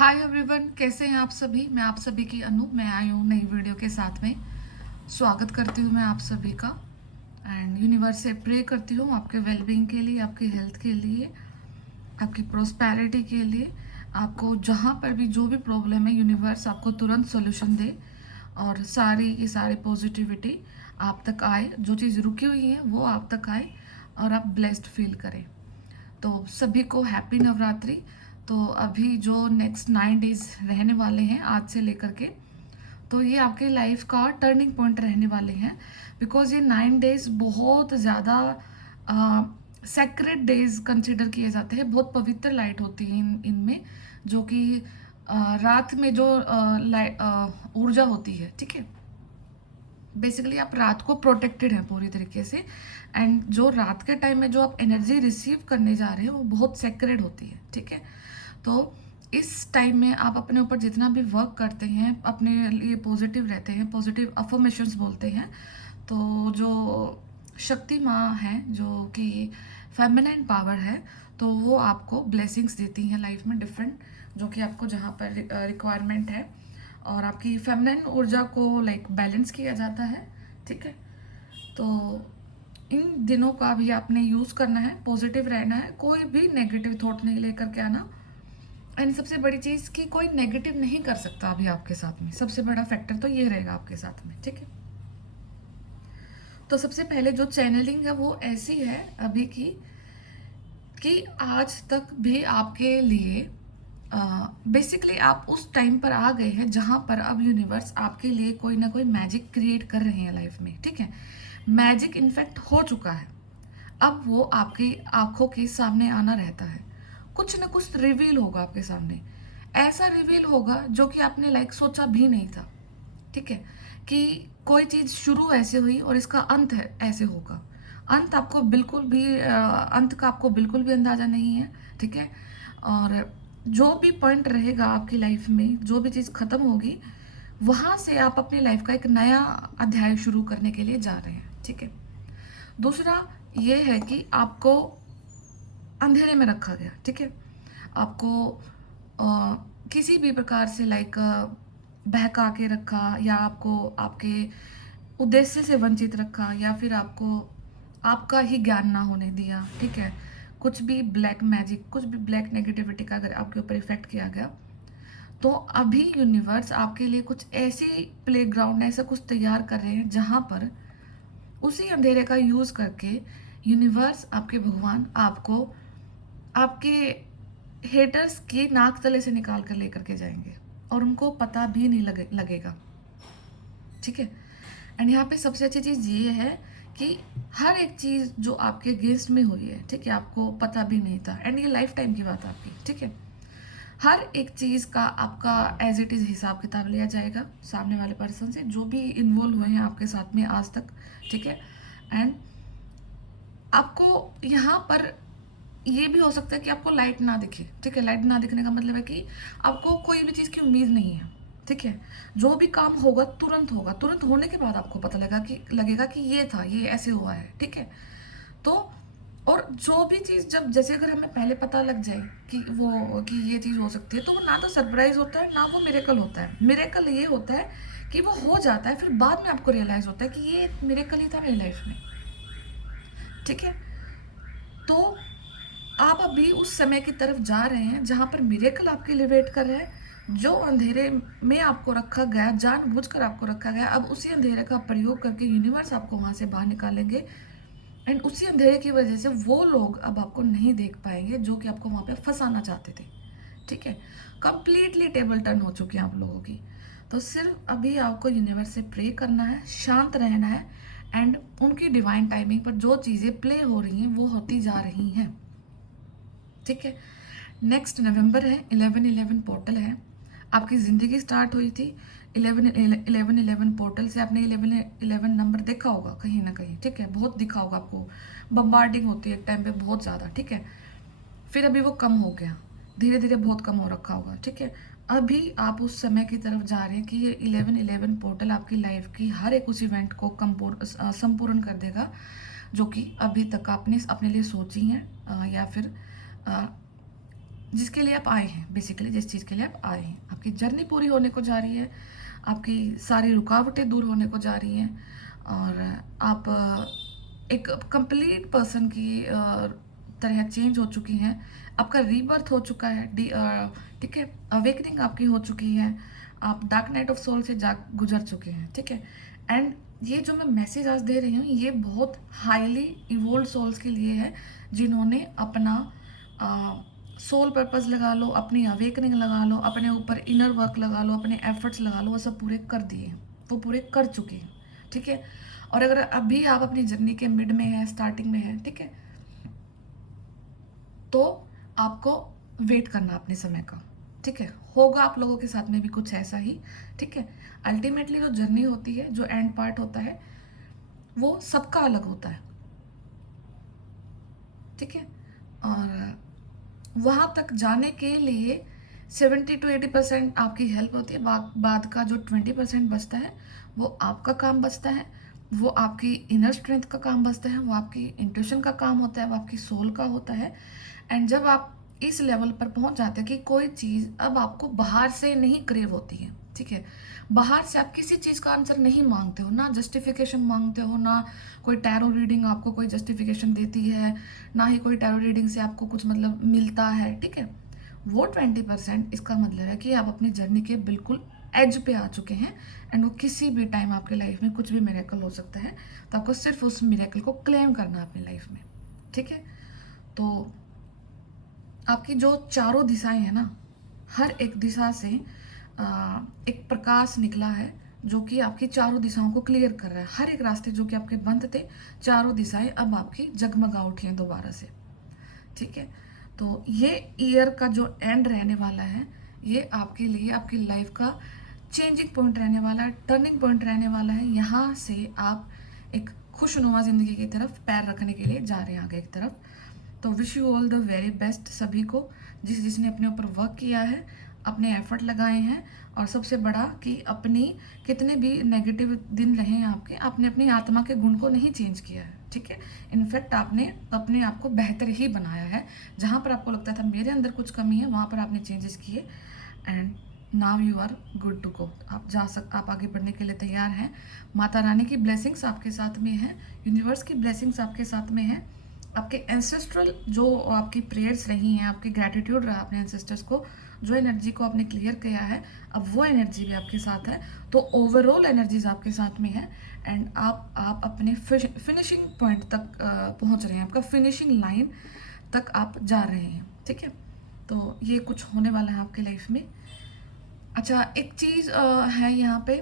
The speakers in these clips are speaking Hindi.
हाय एवरीवन, कैसे हैं आप सभी। मैं आप सभी की अनु, मैं आई हूँ नई वीडियो के साथ में। स्वागत करती हूँ मैं आप सभी का एंड यूनिवर्स से प्रे करती हूँ आपके वेलबींग के लिए, आपकी हेल्थ के लिए, आपकी प्रोस्पैरिटी के लिए। आपको जहाँ पर भी जो भी प्रॉब्लम है, यूनिवर्स आपको तुरंत सोल्यूशन दे और सारी की सारी पॉजिटिविटी आप तक आए। जो चीज़ रुकी हुई है वो आप तक आए और आप ब्लेस्ड फील करें। तो सभी को हैप्पी नवरात्रि। तो अभी जो नेक्स्ट 9 डेज रहने वाले हैं आज से लेकर के, तो ये आपके लाइफ का टर्निंग पॉइंट रहने वाले हैं। बिकॉज ये 9 डेज बहुत ज़्यादा सेक्रेट डेज कंसिडर किए जाते हैं। बहुत पवित्र लाइट होती है इनमें, जो कि रात में जो ऊर्जा होती है, ठीक है। बेसिकली आप रात को प्रोटेक्टेड हैं पूरी तरीके से। एंड जो रात के टाइम में जो आप एनर्जी रिसीव करने जा रहे हैं वो बहुत सेक्रेड होती है, ठीक है। तो इस टाइम में आप अपने ऊपर जितना भी वर्क करते हैं, अपने लिए पॉजिटिव रहते हैं, पॉजिटिव अफर्मेशंस बोलते हैं। तो जो शक्ति माँ है, जो कि फेमिनाइन पावर है, तो वो आपको ब्लेसिंग्स देती हैं लाइफ में डिफरेंट, जो कि आपको जहाँ पर रिक्वायरमेंट है। और आपकी फेमिनाइन ऊर्जा को लाइक बैलेंस किया जाता है, ठीक है। तो इन दिनों का भी आपने यूज़ करना है, पॉजिटिव रहना है, कोई भी नेगेटिव थॉट नहीं लेकर के आना। एंड सबसे बड़ी चीज़ कि कोई नेगेटिव नहीं कर सकता अभी आपके साथ में। सबसे बड़ा फैक्टर तो ये रहेगा आपके साथ में, ठीक है। तो सबसे पहले जो चैनलिंग है वो ऐसी है अभी की, कि आज तक भी आपके लिए बेसिकली आप उस टाइम पर आ गए हैं जहाँ पर अब यूनिवर्स आपके लिए कोई ना कोई मैजिक क्रिएट कर रहे हैं लाइफ में, ठीक है। मैजिक इनफैक्ट हो चुका है, अब वो आपकी आंखों के सामने आना रहता है। कुछ ना कुछ रिवील होगा आपके सामने, ऐसा रिवील होगा जो कि आपने लाइक सोचा भी नहीं था, ठीक है। कि कोई चीज़ शुरू ऐसे हुई और इसका अंत है ऐसे होगा। अंत आपको बिल्कुल भी अंत का आपको बिल्कुल भी अंदाज़ा नहीं है, ठीक है। और जो भी पॉइंट रहेगा आपकी लाइफ में, जो भी चीज़ ख़त्म होगी, वहाँ से आप अपनी लाइफ का एक नया अध्याय शुरू करने के लिए जा रहे हैं, ठीक है। दूसरा ये है कि आपको अंधेरे में रखा गया, ठीक है। आपको किसी भी प्रकार से लाइक बहका के रखा, या आपको आपके उद्देश्य से वंचित रखा, या फिर आपको आपका ही ज्ञान ना होने दिया, ठीक है। कुछ भी ब्लैक मैजिक, कुछ भी ब्लैक नेगेटिविटी का अगर आपके ऊपर इफेक्ट किया गया, तो अभी यूनिवर्स आपके लिए कुछ ऐसी प्लेग्राउंड, ऐसा कुछ तैयार कर रहे हैं जहाँ पर उसी अंधेरे का यूज़ करके यूनिवर्स, आपके भगवान आपको आपके हेटर्स के नाक तले से निकाल कर लेकर के जाएंगे और उनको पता भी नहीं लगेगा, ठीक है। एंड यहाँ पे सबसे अच्छी चीज़ ये है कि हर एक चीज़ जो आपके अगेंस्ट में हुई है, ठीक है, आपको पता भी नहीं था। एंड ये लाइफ टाइम की बात है आपकी, ठीक है। हर एक चीज़ का आपका एज इट इज़ हिसाब किताब लिया जाएगा सामने वाले पर्सन से, जो भी इन्वॉल्व हुए हैं आपके साथ में आज तक, ठीक है। एंड आपको यहाँ पर ये भी हो सकता है कि आपको लाइट ना दिखे, ठीक है। लाइट ना दिखने का मतलब है कि आपको कोई भी चीज़ की उम्मीद नहीं है, ठीक है। जो भी काम होगा तुरंत होगा, तुरंत होने के बाद आपको पता लगेगा कि ये था, ये ऐसे हुआ है, ठीक है। तो और जो भी चीज़, जब जैसे अगर हमें पहले पता लग जाए कि ये चीज़ हो सकती है, तो वो ना तो सरप्राइज होता है, ना वो मिरेकल होता है। मिरेकल ये होता है कि वो हो जाता है, फिर बाद में आपको रियलाइज़ होता है कि ये मिरेकल ही था मेरी लाइफ में, ठीक है। तो आप अभी उस समय की तरफ जा रहे हैं जहाँ पर मिरेकल आपके लिए वेट कर रहे हैं। जो अंधेरे में आपको रखा गया, जानबूझकर आपको रखा गया, अब उसी अंधेरे का प्रयोग करके यूनिवर्स आपको वहाँ से बाहर निकालेंगे। एंड उसी अंधेरे की वजह से वो लोग अब आपको नहीं देख पाएंगे जो कि आपको वहाँ पे फंसाना चाहते थे, ठीक है। कंप्लीटली टेबल टर्न हो चुकी है आप लोगों की। तो सिर्फ अभी आपको यूनिवर्स से प्रे करना है, शांत रहना है, एंड उनकी डिवाइन टाइमिंग पर जो चीज़ें प्ले हो रही हैं वो होती जा रही हैं, ठीक है। नेक्स्ट नवंबर है, 11/11 पोर्टल है। आपकी ज़िंदगी स्टार्ट हुई थी 11/11 पोर्टल से। आपने 11/11 नंबर देखा होगा कहीं ना कहीं, ठीक है, बहुत दिखा होगा आपको। बम्बार्डिंग होती है एक टाइम पे बहुत ज़्यादा, ठीक है। फिर अभी वो कम हो गया, धीरे धीरे बहुत कम हो रखा होगा, ठीक है। अभी आप उस समय की तरफ जा रहे हैं कि ये 11/11 पोर्टल आपकी लाइफ की हर एक उस इवेंट को संपूर्ण कर देगा, जो कि अभी तक आपने अपने लिए सोची हैं, या फिर जिसके लिए आप आए हैं, बेसिकली जिस चीज़ के लिए आप आए हैं, आपकी जर्नी पूरी होने को जा रही है, आपकी सारी रुकावटें दूर होने को जा रही हैं, और आप एक कंप्लीट पर्सन की तरह चेंज हो चुकी हैं। आपका रीबर्थ हो चुका है, ठीक है, अवेकनिंग आपकी हो चुकी है, आप डार्क नाइट ऑफ सोल से जा गुजर चुके हैं, ठीक है। एंड ये जो मैं मैसेज आज दे रही हूँ, ये बहुत हाईली इवोल्व सोल्स के लिए है, जिन्होंने अपना सोल पर्पस लगा लो, अपनी अवेकनिंग लगा लो, अपने ऊपर इनर वर्क लगा लो, अपने एफर्ट्स लगा लो, वो सब पूरे कर दिए हैं, वो पूरे कर चुके हैं, ठीक है। और अगर अभी आप अपनी जर्नी के मिड में है, स्टार्टिंग में है, ठीक है, तो आपको वेट करना अपने समय का, ठीक है। होगा आप लोगों के साथ में भी कुछ ऐसा ही, ठीक है। अल्टीमेटली जो जर्नी होती है, जो एंड पार्ट होता है, वो सबका अलग होता है, ठीक है। और वहाँ तक जाने के लिए 70 to 80% आपकी हेल्प होती है, बाद का जो 20% बचता है, वो आपका काम बचता है, वो आपकी इनर स्ट्रेंथ का काम बचता है, वो आपकी इंट्यूशन का काम होता है, वो आपकी सोल का होता है। एंड जब आप इस लेवल पर पहुंच जाते हैं कि कोई चीज़ अब आपको बाहर से नहीं क्रेव होती है, ठीक है, बाहर से आप किसी चीज़ का आंसर नहीं मांगते हो, ना जस्टिफिकेशन मांगते हो, ना कोई टैरो रीडिंग आपको कोई जस्टिफिकेशन देती है, ना ही कोई टैरो रीडिंग से आपको कुछ मतलब मिलता है, ठीक है। वो 20% इसका मतलब है कि आप अपनी जर्नी के बिल्कुल एज पे आ चुके हैं, एंड वो किसी भी टाइम आपके लाइफ में कुछ भी मिरेकल हो सकता है, तो आपको सिर्फ उस मिरेकल को क्लेम करना है अपनी लाइफ में, ठीक है। तो आपकी जो चारों दिशाएं हैं ना, हर एक दिशा से एक प्रकाश निकला है, जो कि आपकी चारों दिशाओं को क्लियर कर रहा है। हर एक रास्ते जो कि आपके बंद थे, चारों दिशाएं अब आपकी जगमगा उठी हैं दोबारा से, ठीक है। तो ये ईयर का जो एंड रहने वाला है, ये आपके लिए आपकी लाइफ का चेंजिंग पॉइंट रहने वाला है, टर्निंग पॉइंट रहने वाला है। यहाँ से आप एक खुशनुमा ज़िंदगी की तरफ पैर रखने के लिए जा रहे हैं, आगे की तरफ। तो wish you all the very best सभी को, जिसने अपने ऊपर वर्क किया है, अपने एफर्ट लगाए हैं, और सबसे बड़ा कि अपनी कितने भी नेगेटिव दिन रहे हैं आपके, आपने अपनी आत्मा के गुण को नहीं चेंज किया है, ठीक है। इनफैक्ट आपने अपने आप को बेहतर ही बनाया है। जहाँ पर आपको लगता था मेरे अंदर कुछ कमी है, वहाँ पर आपने चेंजेस किए, and now you are good to go. आप आगे बढ़ने के लिए तैयार हैं। माता रानी की ब्लेसिंग्स आपके साथ में है, यूनिवर्स की ब्लेसिंग्स आपके साथ में है, आपके एंसेस्ट्रल जो आपकी प्रेयर्स रही हैं, आपकी ग्रैटिट्यूड रहा अपने एंसेस्टर्स को, जो एनर्जी को आपने क्लियर किया है, अब वो एनर्जी भी आपके साथ है। तो ओवरऑल एनर्जीज आपके साथ में है, एंड आप अपने फिनिशिंग पॉइंट तक पहुंच रहे हैं, आपका फिनिशिंग लाइन तक आप जा रहे हैं, ठीक है। तो ये कुछ होने वाला है आपके लाइफ में। अच्छा, एक चीज़ है यहाँ पे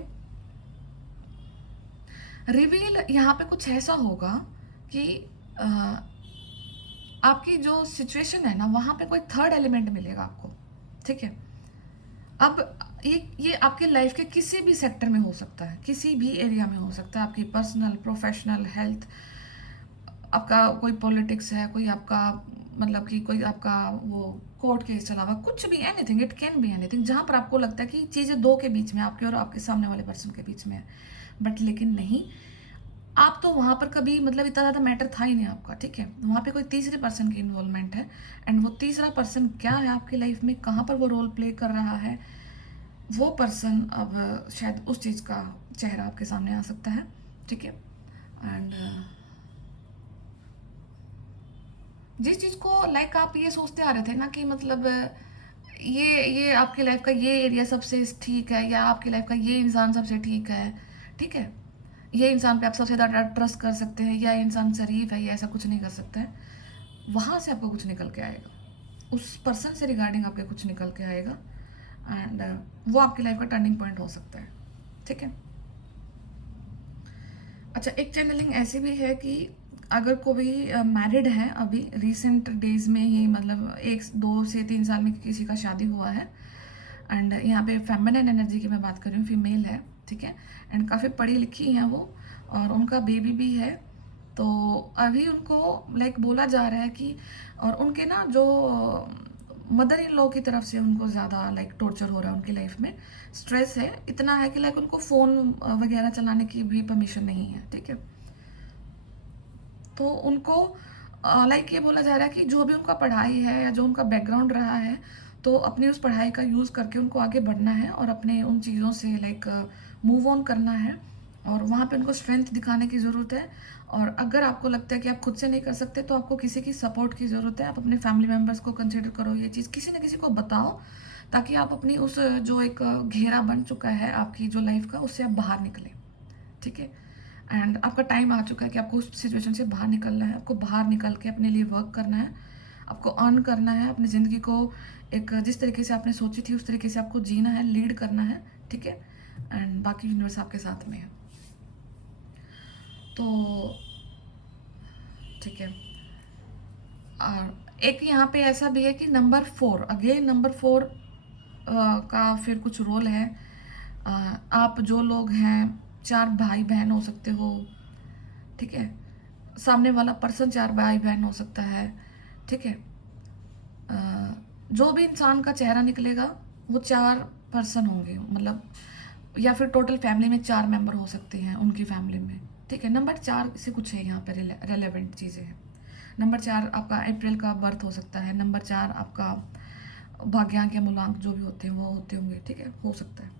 रिवील, यहाँ पे कुछ ऐसा होगा कि आपकी जो सिचुएशन है ना, वहाँ पे कोई थर्ड एलिमेंट मिलेगा आपको, ठीक है। अब ये आपके लाइफ के किसी भी सेक्टर में हो सकता है, किसी भी एरिया में हो सकता है, आपकी पर्सनल, प्रोफेशनल, हेल्थ, आपका कोई पॉलिटिक्स है, कोई आपका मतलब कि कोई आपका वो कोर्ट केस चला हुआ, कुछ भी, anything, it can be anything, जहाँ पर आपको लगता है कि चीज़ें दो के बीच में, आपके और आपके सामने वाले पर्सन के बीच में है, बट लेकिन नहीं, आप तो वहाँ पर कभी मतलब इतना ज़्यादा मैटर था ही नहीं आपका, ठीक है। वहाँ पे कोई तीसरे पर्सन की इन्वॉल्वमेंट है, एंड वो तीसरा पर्सन क्या है आपकी लाइफ में, कहाँ पर वो रोल प्ले कर रहा है, वो पर्सन अब शायद उस चीज़ का चेहरा आपके सामने आ सकता है, ठीक है। एंड जिस चीज़ को लाइक आप ये सोचते आ रहे थे ना कि मतलब ये आपकी लाइफ का ये एरिया सबसे ठीक है, या आपकी लाइफ का ये इंसान सबसे ठीक है, ठीक है, ये इंसान पे आप सबसे ज़्यादा ट्रस्ट कर सकते हैं, या इंसान शरीफ है, या ऐसा कुछ नहीं कर सकता है, वहाँ से आपको कुछ निकल के आएगा, उस पर्सन से रिगार्डिंग आपके कुछ निकल के आएगा, एंड वो आपकी लाइफ का टर्निंग पॉइंट हो सकता है, ठीक है। अच्छा, एक चैनलिंग ऐसी भी है कि अगर कोई मैरिड है, अभी रिसेंट डेज में ही, मतलब 1 2 से 3 साल में किसी का शादी हुआ है, एंड यहाँ पे फेमिनिन एनर्जी की मैं बात कर रही हूँ, फीमेल है, ठीक है, एंड काफ़ी पढ़ी लिखी हैं वो, और उनका बेबी भी है। तो अभी उनको लाइक बोला जा रहा है कि, और उनके ना जो मदर इन लॉ की तरफ से उनको ज़्यादा लाइक टॉर्चर हो रहा है, उनकी लाइफ में स्ट्रेस है, इतना है कि लाइक उनको फ़ोन वगैरह चलाने की भी परमिशन नहीं है, ठीक है। तो उनको लाइक ये बोला जा रहा है कि जो भी उनका पढ़ाई है या जो उनका बैकग्राउंड रहा है, तो अपनी उस पढ़ाई का यूज़ करके उनको आगे बढ़ना है और अपने उन चीज़ों से लाइक मूव ऑन करना है, और वहाँ पे उनको स्ट्रेंथ दिखाने की ज़रूरत है। और अगर आपको लगता है कि आप खुद से नहीं कर सकते, तो आपको किसी की सपोर्ट की ज़रूरत है। आप अपने फैमिली मेम्बर्स को कंसिडर करो, ये चीज़ किसी न किसी को बताओ, ताकि आप अपनी उस जो एक घेरा बन चुका है आपकी जो लाइफ का, उससे आप बाहर निकलें। ठीक है। एंड आपका टाइम आ चुका है कि आपको उस सिचुएशन से बाहर निकलना है। आपको बाहर निकल के अपने लिए वर्क करना है, आपको अर्न करना है, अपनी ज़िंदगी को एक जिस तरीके से आपने सोची थी उस तरीके से आपको जीना है, लीड करना है। ठीक है। एंड बाकी यूनिवर्स आपके साथ में है। तो ठीक है। और एक यहाँ पे ऐसा भी है कि नंबर 4, अगेन नंबर 4 का फिर कुछ रोल है। अ, आप जो लोग हैं, 4 भाई बहन हो सकते हो। ठीक है। सामने वाला पर्सन 4 भाई बहन हो सकता है। ठीक है। अ, जो भी इंसान का चेहरा निकलेगा वो 4 पर्सन होंगे, मतलब या फिर टोटल फैमिली में 4 मेंबर हो सकते हैं उनकी फैमिली में। ठीक है। नंबर 4 से कुछ है यहाँ पे रेलेवेंट चीज़ें हैं। नंबर 4 आपका अप्रैल का बर्थ हो सकता है। नंबर 4 आपका भाग्यांक या मूलांक जो भी होते हैं वो होते होंगे। ठीक है, हो सकता है।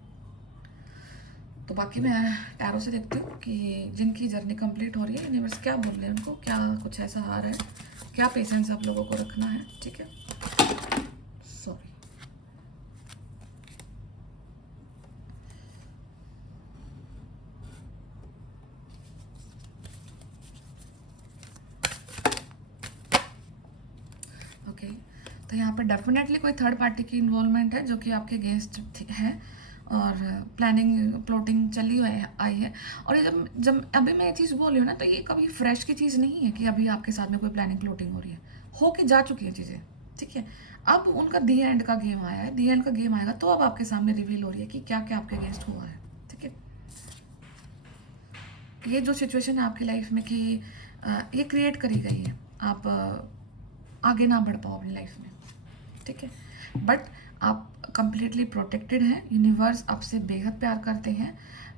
तो बाकी मैं टैरो से देखती हूँ कि जिनकी जर्नी कंप्लीट हो रही है, यूनिवर्स क्या बोल रहे हैं उनको, क्या कुछ ऐसा आ रहा है, क्या पेशेंस आप लोगों को रखना है। ठीक है। सॉरी। ओके। तो यहाँ पे डेफिनेटली कोई थर्ड पार्टी की इन्वॉल्वमेंट है जो कि आपके अगेंस्ट है, और प्लानिंग प्लॉटिंग चली हुई आई है। और ये जब जब अभी मैं ये चीज़ बोल रही हूँ ना, तो ये कभी फ्रेश की चीज़ नहीं है कि अभी आपके साथ में कोई प्लानिंग प्लॉटिंग हो रही है, हो के जा चुकी है चीज़ें। ठीक है। अब उनका दी एंड का गेम आया है, दी एंड का गेम आएगा तो अब आपके सामने रिवील हो रही है कि क्या क्या आपके अगेंस्ट हुआ है। ठीक है। ये जो सिचुएशन है आपकी लाइफ में कि ये क्रिएट करी गई है, आप आगे ना बढ़ पाओ अपनी लाइफ में। ठीक है। बट आप कंप्लीटली प्रोटेक्टेड हैं, यूनिवर्स आपसे बेहद प्यार करते हैं।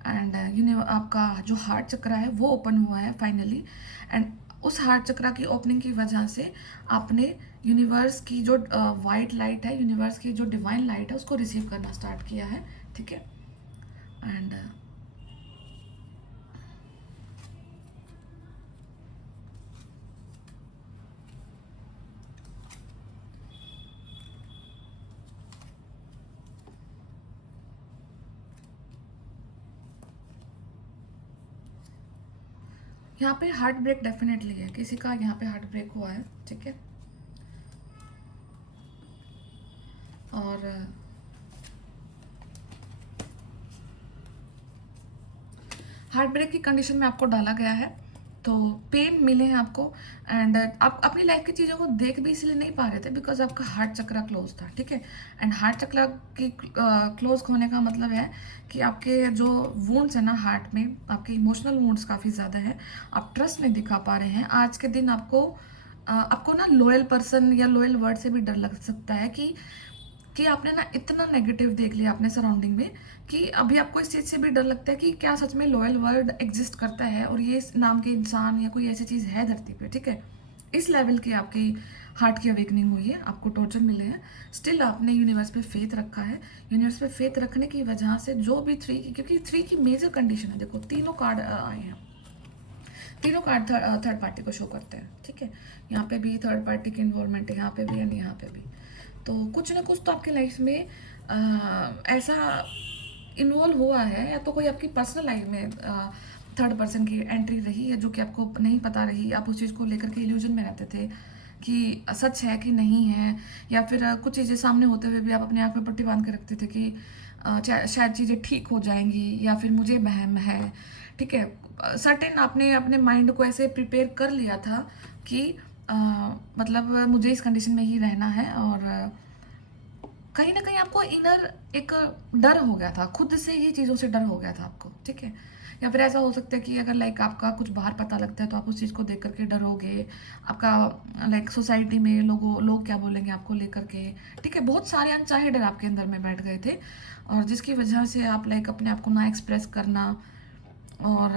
एंड आपका जो हार्ट चक्रा है वो ओपन हुआ है फाइनली। एंड उस हार्ट चक्रा की ओपनिंग की वजह से आपने यूनिवर्स की जो वाइट लाइट है, यूनिवर्स की जो डिवाइन लाइट है, उसको रिसीव करना स्टार्ट किया है। ठीक है। एंड यहाँ पे हार्ट ब्रेक डेफिनेटली है, किसी का यहाँ पे हार्ट ब्रेक हुआ है। ठीक है। और हार्ट ब्रेक की कंडीशन में आपको डाला गया है, तो पेन मिले हैं आपको। एंड आप अपनी लाइफ की चीज़ों को देख भी इसलिए नहीं पा रहे थे बिकॉज आपका हार्ट चक्रा क्लोज था। ठीक है। एंड हार्ट चक्रा की क्लोज होने का मतलब है कि आपके जो वुंड्स है ना हार्ट में, आपके इमोशनल वुंड्स काफ़ी ज़्यादा है, आप ट्रस्ट नहीं दिखा पा रहे हैं। आज के दिन आपको ना लॉयल पर्सन या लॉयल वर्ड से भी डर लग सकता है कि आपने ना इतना नेगेटिव देख लिया अपने सराउंडिंग में कि अभी आपको इस चीज़ से भी डर लगता है कि क्या सच में लॉयल वर्ड एग्जिस्ट करता है और ये इस नाम के इंसान या कोई ऐसी चीज़ है धरती पे। ठीक है। इस लेवल की आपकी हार्ट की अवेकनिंग हुई है, आपको टॉर्चर मिले हैं, स्टिल आपने यूनिवर्स पे फेथ रखा है। यूनिवर्स पे फेथ रखने की वजह से जो भी 3 की, क्योंकि 3 की मेजर कंडीशन है, देखो तीनों कार्ड आए हैं, तीनों कार्ड थर्ड पार्टी को शो करते हैं। ठीक है। यहाँ पे भी थर्ड पार्टी की इन्वॉल्वमेंट है, यहाँ पे भी एंड यहाँ पे भी। तो कुछ ना कुछ तो आपकी लाइफ में ऐसा इन्वॉल्व हुआ है, या तो कोई आपकी पर्सनल लाइफ में थर्ड पर्सन की एंट्री रही है जो कि आपको नहीं पता रही, आप उस चीज़ को लेकर के इल्यूजन में रहते थे कि सच है कि नहीं है, या फिर कुछ चीज़ें सामने होते हुए भी आप अपने आँख में पट्टी बांध के रखते थे कि शायद चीज़ें ठीक हो जाएंगी या फिर मुझे वहम है। ठीक है। सर्टेन आपने अपने माइंड को ऐसे प्रिपेयर कर लिया था कि मतलब मुझे इस कंडीशन में ही रहना है, और कहीं ना कहीं आपको इनर एक डर हो गया था, खुद से ही चीज़ों से डर हो गया था आपको। ठीक है। या फिर ऐसा हो सकता है कि अगर लाइक आपका कुछ बाहर पता लगता है तो आप उस चीज़ को देख करके डरोगे, आपका लाइक सोसाइटी में लोग क्या बोलेंगे आपको लेकर के। ठीक है। बहुत सारे अनचाहे डर आपके अंदर में बैठ गए थे, और जिसकी वजह से आप लाइक अपने आप को ना एक्सप्रेस करना, और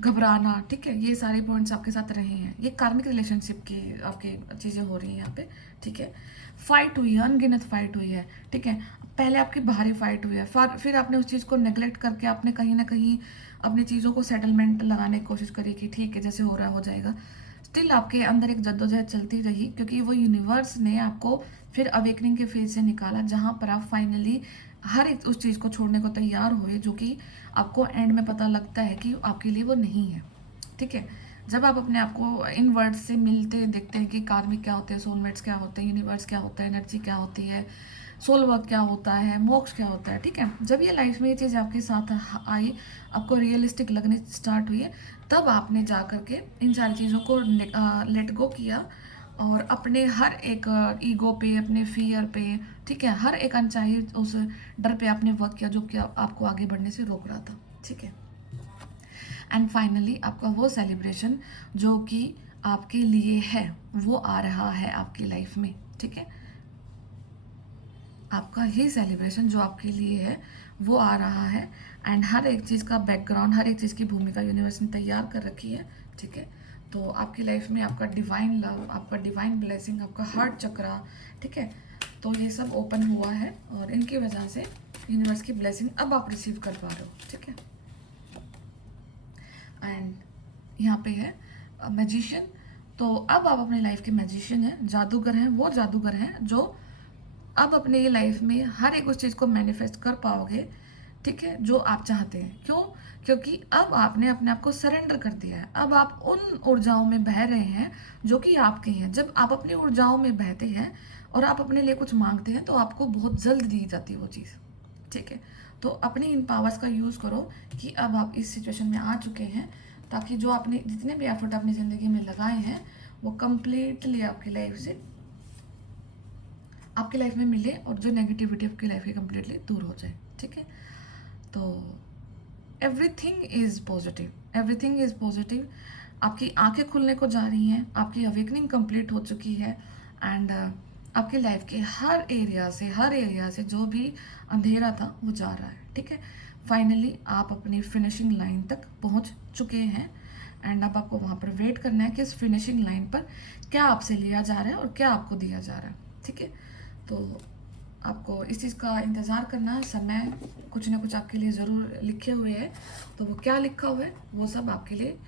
घबराना, ठीक है, ये सारे पॉइंट्स आपके साथ रहे हैं। ये कार्मिक रिलेशनशिप की आपकी चीज़ें हो रही हैं यहाँ पे, ठीक है। फाइट हुई है, अनगिनत फाइट हुई है, ठीक है। पहले आपकी बाहरी फाइट हुई है, फिर आपने उस चीज़ को नेग्लेक्ट करके आपने कहीं ना कहीं अपनी चीज़ों को सेटलमेंट लगाने की कोशिश करी कि ठीक है जैसे हो रहा है हो जाएगा। स्टिल आपके अंदर एक जद्दोजहद चलती रही, क्योंकि वो यूनिवर्स ने आपको फिर अवेकनिंग के फेज से निकाला, जहाँ पर आप फाइनली हर एक उस चीज़ को छोड़ने को तैयार हुए, जो कि आपको एंड में पता लगता है कि आपके लिए वो नहीं है, ठीक है। जब आप अपने आप को इन वर्ड्स से मिलते देखते हैं कि कार्मिक क्या होते हैं, सोलमेट्स क्या होते हैं, यूनिवर्स क्या होता है, एनर्जी क्या होती है, सोल वर्क क्या होता है, मोक्ष क्या होता है, ठीक है। जब ये लाइफ में ये चीज़ आपके साथ आई, आपको रियलिस्टिक लगने स्टार्ट हुई है, तब आपने जा करके इन सारी चीज़ों को लेट गो किया और अपने हर एक ईगो पे, अपने फियर पे, ठीक है, हर एक अनचाही उस डर पे आपने वर्क किया जो कि आपको आगे बढ़ने से रोक रहा था, ठीक है। एंड फाइनली आपका वो सेलिब्रेशन जो कि आपके लिए है वो आ रहा है आपकी लाइफ में, ठीक है। आपका ही सेलिब्रेशन जो आपके लिए है वो आ रहा है, एंड हर एक चीज़ का बैकग्राउंड, हर एक चीज़ की भूमिका यूनिवर्स ने तैयार कर रखी है, ठीक है। तो आपकी लाइफ में आपका डिवाइन लव, आपका डिवाइन ब्लेसिंग, आपका हार्ट चक्रा, ठीक है, तो ये सब ओपन हुआ है और इनकी वजह से यूनिवर्स की ब्लेसिंग अब आप रिसीव कर पा रहे हो, ठीक है। एंड यहाँ पे है मैजिशियन। तो अब आप अपनी लाइफ के मैजिशियन हैं, जादूगर हैं, वो जादूगर हैं जो अब अपने ये लाइफ में हर एक उस चीज़ को मैनिफेस्ट कर पाओगे, ठीक है, जो आप चाहते हैं। क्यों? क्योंकि अब आपने अपने आप को सरेंडर कर दिया है। अब आप उन ऊर्जाओं में बह रहे हैं जो कि आपकी हैं। जब आप अपनी ऊर्जाओं में बहते हैं और आप अपने लिए कुछ मांगते हैं तो आपको बहुत जल्द दी जाती है वो चीज़, ठीक है। तो अपनी इन पावर्स का यूज़ करो कि अब आप इस सिचुएशन में आ चुके हैं, ताकि जो आपने जितने भी एफर्ट अपनी ज़िंदगी में लगाए हैं वो कम्प्लीटली आपकी लाइफ में मिले और जो नेगेटिविटी आपकी लाइफ की कम्प्लीटली दूर हो जाए, ठीक है। तो everything is positive, everything is positive. आपकी आंखें खुलने को जा रही हैं, आपकी अवेकनिंग कंप्लीट हो चुकी है, एंड आपकी लाइफ के हर एरिया से जो भी अंधेरा था वो जा रहा है, ठीक है। फाइनली आप अपनी फिनिशिंग लाइन तक पहुंच चुके हैं, एंड अब आपको वहाँ पर वेट करना है कि इस फिनिशिंग लाइन पर क्या आपसे लिया जा रहा है और क्या आपको दिया जा रहा है, ठीक है। तो आपको इस चीज़ का इंतज़ार करना है, समय कुछ ना कुछ आपके लिए ज़रूर लिखे हुए है। तो वो क्या लिखा हुआ है वो सब आपके लिए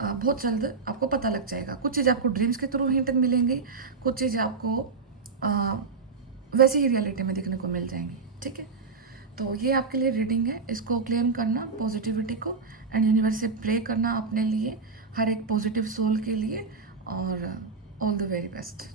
बहुत जल्द आपको पता लग जाएगा। कुछ चीज़ें आपको ड्रीम्स के थ्रू हिंट मिलेंगी, कुछ चीज़ें आपको वैसे ही रियलिटी में देखने को मिल जाएंगी, ठीक है। तो ये आपके लिए रीडिंग है, इसको क्लेम करना पॉजिटिविटी को, एंड यूनिवर्स से प्रे करना अपने लिए, हर एक पॉजिटिव सोल के लिए, और ऑल द वेरी बेस्ट।